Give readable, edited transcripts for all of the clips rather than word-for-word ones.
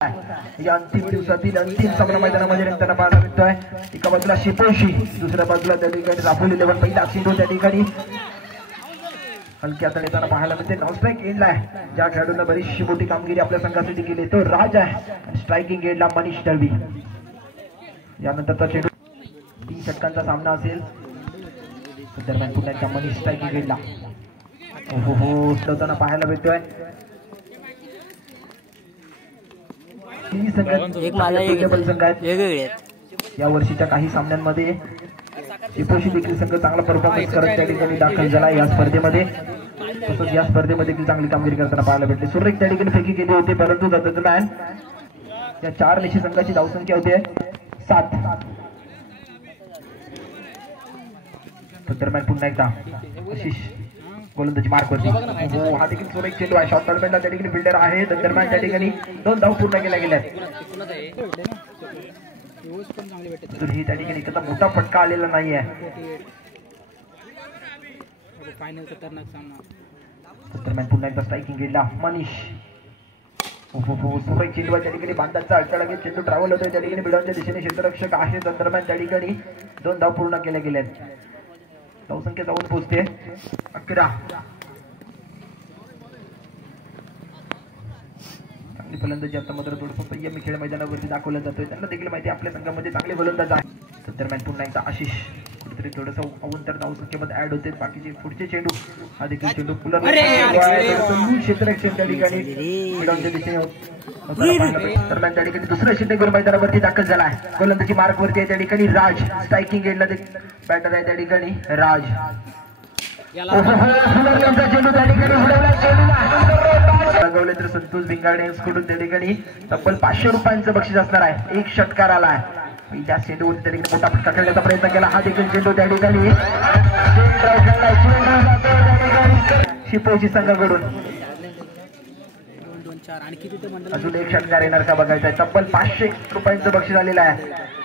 या अंतिम दिवसातील अंतिम सामना मैदानामध्ये रंगताना पाहायला मिळतोय। एका बाजूला शिपोशी, दुसऱ्या बाजूला त्या ठिकाणी राहुल 11 पहिला चेंडू त्या ठिकाणी हलक्या तळेताना पाहायला मिळते। नॉन स्ट्राइक एंडला आहे, ज्या खेळाडूंना बरीचशी मोठी कामगिरी आपल्या संघासाठी केली तो राज आहे आणि स्ट्रायकिंग एंडला मनीष दळवी। यानंतरचा चेंडू 3 षटकांचा सामना असेल। दरम्यान पुन्हा एकदा मनीष स्ट्रायकिंग एंडला हो स्लोताना पाहायला मिळतोय। या वर्षीच्या काही सामन्यांमध्ये शिपोशी देखील संघ चांगला परफॉर्मन्स करत त्या ठिकाणी दाखल झाला या स्पर्धेमध्ये। तसंच या स्पर्धेमध्ये देखील चांगली कामगिरी करताना पाहायला भेटली। सुरेख त्या ठिकाणी फेकी केली होती, परंतु दरम्यान या 4 लेशी संघाची धावसंख्या होती 7। दरम्यान पुन्हा एकदा आशिष गोलंदाजी मार्क वरती हो हा देखील सुरेख चेंडू आहे। शॉर्ट टर्नमेंटला त्या ठिकाणी फिल्डर आहे। दरम्यान त्या ठिकाणी 2 धाव पूर्ण केल्या गेल्या ही त्या ठिकाणी इतका मोठा फटका आलेला नाही आहे। दरम्यान पुन्हा एकदा स्ट्रायकिंग गेला मनीष सुरेख चेंडू त्या ठिकाणी बांधाचा अडथळा घेत चेंडू ट्रॅव्हल होतोय त्या ठिकाणी बिडांच्या दिशेने क्षेत्ररक्षक आहे। दरम्यान त्या ठिकाणी 2 धाव पूर्ण केल्या गेल्या, धावसंख्या जाऊन पोहोचते 11। चांगली फलंदाजी आता मात्र थोडंसं संयमी खेळ मैदानावरती दाखवला जातोय। त्यांना देखील माहिती आपल्या संघामध्ये चांगले फलंदाज आहे। दरम्यान पुन्हा एकदा आशिष कुठेतरी थोडंसं अवंतर धावसंख्येमध्ये ऍड होते। बाकीचे पुढचे चेंडू हा देखील चेंडू क्षेत्ररक्षक त्या ठिकाणी बिडांच्या दिशेने दरम्यान त्या ठिकाणी दुसरा षटक मैदानावरती दाखल झाला आहे। गोलंदाजी मार्क वरती आहे त्या ठिकाणी राज, स्ट्रायकिंग एंडला बॅटर आहे त्या ठिकाणी राज। लगावले तर संतोष भिंगाडे यांच्याकडून त्या ठिकाणी तब्बल 500 रुपयांचं बक्षीस असणार आहे। 1 षटकार आला आहे। पहिल्या चेंडूवर त्या ठिकाणी मोठा फटका खेळण्याचा प्रयत्न केला, हा देखील चेंडू त्या ठिकाणी शिपोशी संघाकडून अजून 1 षटकार येणार का बघायचं आहे। तब्बल 500 रुपयांचं बक्षीस आलेलं आहे।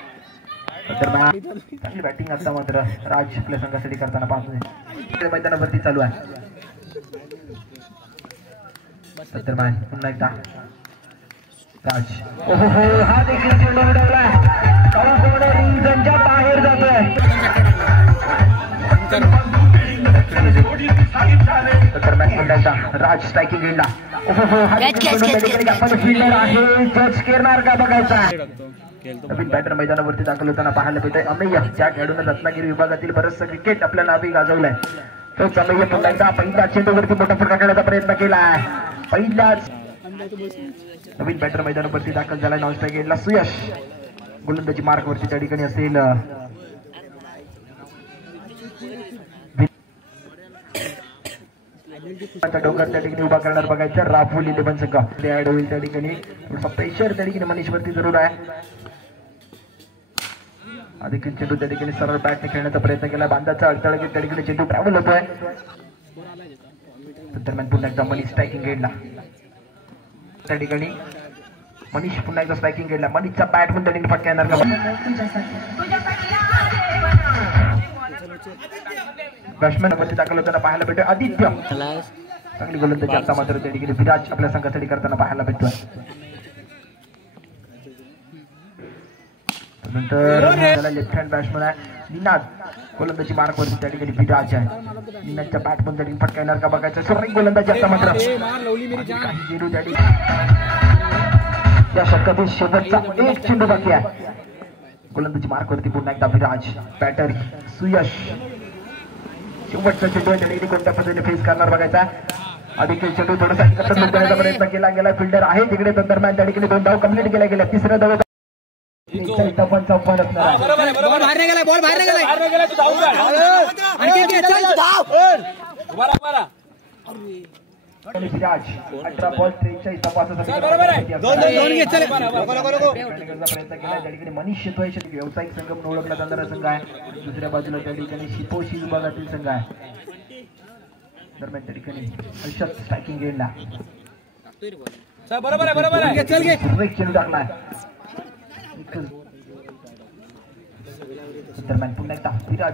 चांगली बॅटिंग आता मात्र राज आपल्या संघासाठी करताना पाहतोय। मैदानावरती चालू आहे। दरम्यान पुन्हा एकदा राज हा देखील चेंडू उडवला बाहेर जातोय। दरम्यान पुन्हा एकदा राज स्ट्रायकिंग एंडला आपण फिल्डर आहे, जज करणार का बघायचा। नवीन बॅटर मैदानावरती दाखल होताना पाहायला मिळतंय अमेय, ज्या खेळाडूंना रत्नागिरी विभागातील बरंचसं क्रिकेट आपल्या नावी गाजवलंय तोच अमेय पुन्हा एकदा पहिल्या चेंडूवरती मोठा फटका खेळण्याचा प्रयत्न केला आहे। पहिल्याच नवीन बॅटर मैदानावरती दाखल झाला नॉन स्ट्राइक एंडला सुयश, गोलंदाजी मार्क वरती त्या ठिकाणी असेल डोंगर त्या ठिकाणी उभा करणार बघायचं राहुल 11 संघ ऍड होईल त्या ठिकाणी। थोडासा प्रेशर त्या ठिकाणी मनीष वरती जरूर आहे। देखील चेंडू त्या ठिकाणी सरळ बॅटने खेळण्याचा प्रयत्न केला, बांधाचा अडथळा घेत त्या ठिकाणी चेंडू ट्रॅव्हल होतोय। दरम्यान पुन्हा एकदा मनीष स्ट्रायकिंग एंडला त्या ठिकाणी मनीष पुन्हा एकदा स्ट्रायकिंग एंडला मनीषचा बॅट म्हणून त्या ठिकाणी फटका येणार का बॅट्समॅन वरती दाखल होताना पाहायला भेटतोय आदित्य, चांगली गोलंदाजी आता मात्र त्या ठिकाणी विराज आपल्या संघासाठी करताना पाहायला भेटतोय। नंतर लेफ्ट हँड बॅट्समॅन आहे निनाद, गोलंदाजी मार्क वरती त्या ठिकाणी विराज आहे। निनादच्या बॅट पण त्या ठिकाणी फटका येणार का बघायचं। सुरेख गोलंदाजी आता मात्र काही चेंडू त्या ठिकाणी या षटकातील शेवटचा 1 चेंडू बाकी आहे। गोलंदाजी मार्क वरती पुन्हा एकदा विराज, बॅटर सुयश, शेवटचा चेंडू त्या ठिकाणी कोणत्या पद्धतीने फेस करणार बघायचा। देखील चेंडू थोडासा एकत्र लुटण्याचा प्रयत्न केला गेला, फिल्डर आहे तिकडे। दरम्यान त्या ठिकाणी 2 धाव कंप्लीट केल्या गेल्या, 3ऱ्या धाव विराज 18 बॉल 43 तपासासाठी प्रयत्न केला त्या ठिकाणी मनीष येतोय। व्यावसायिक संघ म्हणून ओळखला जाणारा संघ आहे। दुसऱ्या बाजूला त्या ठिकाणी शिपोशी विभागातील संघ आहे। दरम्यान त्या ठिकाणी हर्षद स्ट्रायकिंग एंडला चेंडू टाकलाय। दरम्यान पुन्हा एकदा विराज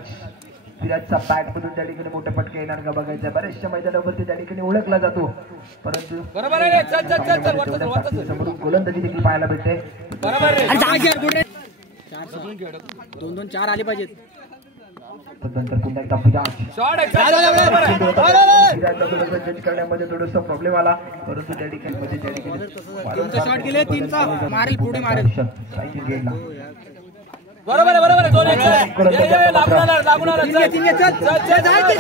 विराटचा बॅट मधून त्या ठिकाणी मोठे फटके येणार का बघायचं. बऱ्याचशा मैदानावरती त्या ठिकाणी ओळखला जातो, परंतु समोरून गोलंदाजी देखील पाहायला भेटते. 2-2-4 आले पाहिजेत. नंतर पुन्हा एकदा विराट जज करण्यामध्ये थोडासा प्रॉब्लेम आला, परंतु त्या ठिकाणी शॉट गेले 3चा मारेल पुढे मारेल. बरोबर आहे बरोबर आहे.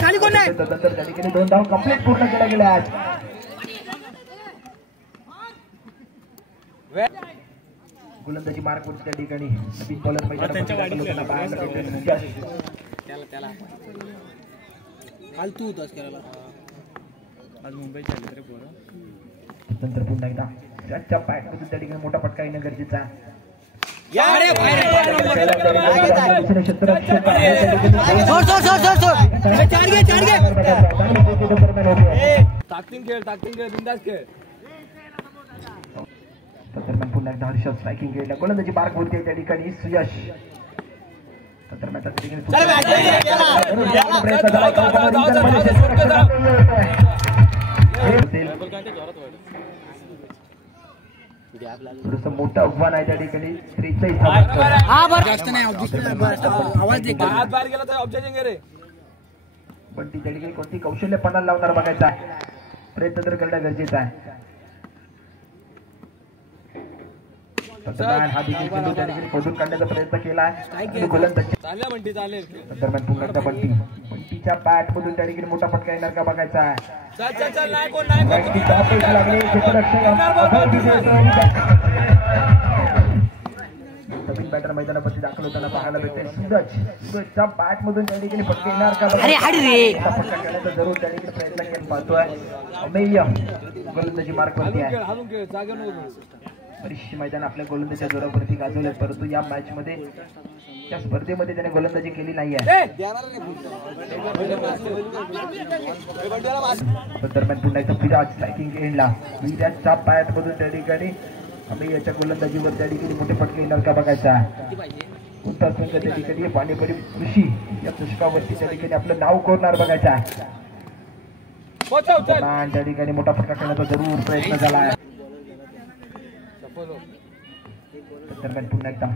खाली कोण नाही. नंतर त्या ठिकाणी 2 धाव कंप्लीट पूर्ण केल्या गेल्या आज. गोलंदाजी मार्क होती त्या ठिकाणी नवीन बॉलर काल तू होतास करायला. आज मुंबईत झाले रे पोरं. नंतर पुन्हा एकदा त्याच्या बॅट मधून त्या ठिकाणी मोठा फटका येणं गरजेचं आहे. बिंदास खेळ. दरम्यान पुन्हा एकदा हर्षद स्ट्रायकिंग केला. गोलंदाजी मार्क होती त्या ठिकाणी सुयश. दरम्यान त्या ठिकाणी थोडंसं मोठं आव्हान आहे त्या ठिकाणी. 43 बाहेर गेला तर ऑब्जेक्शन घे रे. पण ती त्या ठिकाणी कोणती कौशल्य पणाला लावणार बघायचा आहे. प्रयत्न तर करणं गरजेचं आहे. हा देखील चेंडू त्या ठिकाणी खोदून काढण्याचा प्रयत्न केला आहे. गोलंदाजी दरम्यान पुन्हा एकदा बंटीच्या बॅट मधून त्या ठिकाणी मोठा फटका येणार का बघायचा आहे. नवीन बॅटर मैदानावरती दाखल होताना पाहायला भेटते. सूरजच्या बॅट मधून त्या ठिकाणी फटका येणार का फटका करण्याचा जरूर त्या ठिकाणी प्रयत्न केला पाहतोय. अमेय गोलंदाजी मार्कवरती आहे. बरीचशी मैदान आपल्या गोलंदाजीच्या जोरावरती गाजवले, परंतु या मॅच मध्ये या स्पर्धेमध्ये त्याने गोलंदाजी केली नाही आहे. दरम्यान पुन्हा एकदा विराट स्ट्रायकिंग एंडला. विराटच्या बॅट मधून त्या ठिकाणी आम्ही याच्या गोलंदाजीवर त्या ठिकाणी मोठे फटके येणार का बघायचा. कोणता संघ त्या ठिकाणी पाणीपरी कृषी या चषकावरती त्या ठिकाणी आपलं नाव कोरणार बघायचा. त्या ठिकाणी मोठा फटका करण्याचा जरूर प्रयत्न झाला आहे. दरम्यान पुन्हा एकदा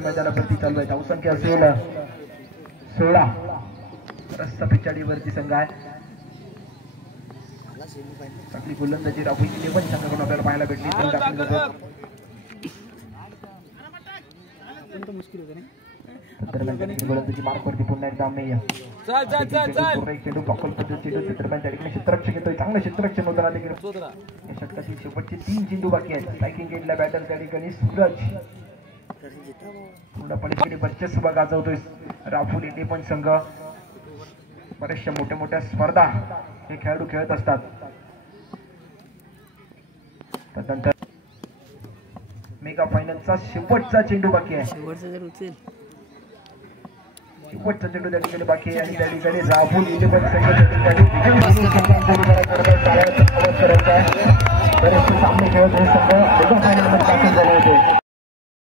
मैदानावरती चालू आहे. धावसंख्या असेल 16. रस्ता पिछाडीवरती संघ आहे. आपली गोलंदाजी राहुल पण संघाकडून आपल्याला पाहायला भेटली. गोलंदाजी मार्कवरती पुन्हा एकदा चेंडू पॉकल चेंडू दरम्यान त्या ठिकाणी क्षेत्ररक्षण घेतोय. चांगलं क्षेत्ररक्षण होताना देखील षटकातील शेवटचे 3 चेंडू बाकी आहेत. स्ट्रायकिंग एंडला बॅटर त्या ठिकाणी सूरज पूर्णपणे वर्चस्व गाजवतोय. राहुल इथे पण संघ बऱ्याचशा मोठ्या मोठ्या स्पर्धा हे खेळाडू खेळत असतात. त्यानंतर मेगा फायनलचा शेवटचा चेंडू बाकी आहे. शेवटचा चेंडू त्या ठिकाणी बाकी आहे आणि त्या ठिकाणी राहुल इलेव्हन बरेचसे सामने खेळत हे संघ मेगा फायनल मध्ये दाखल झाले होते.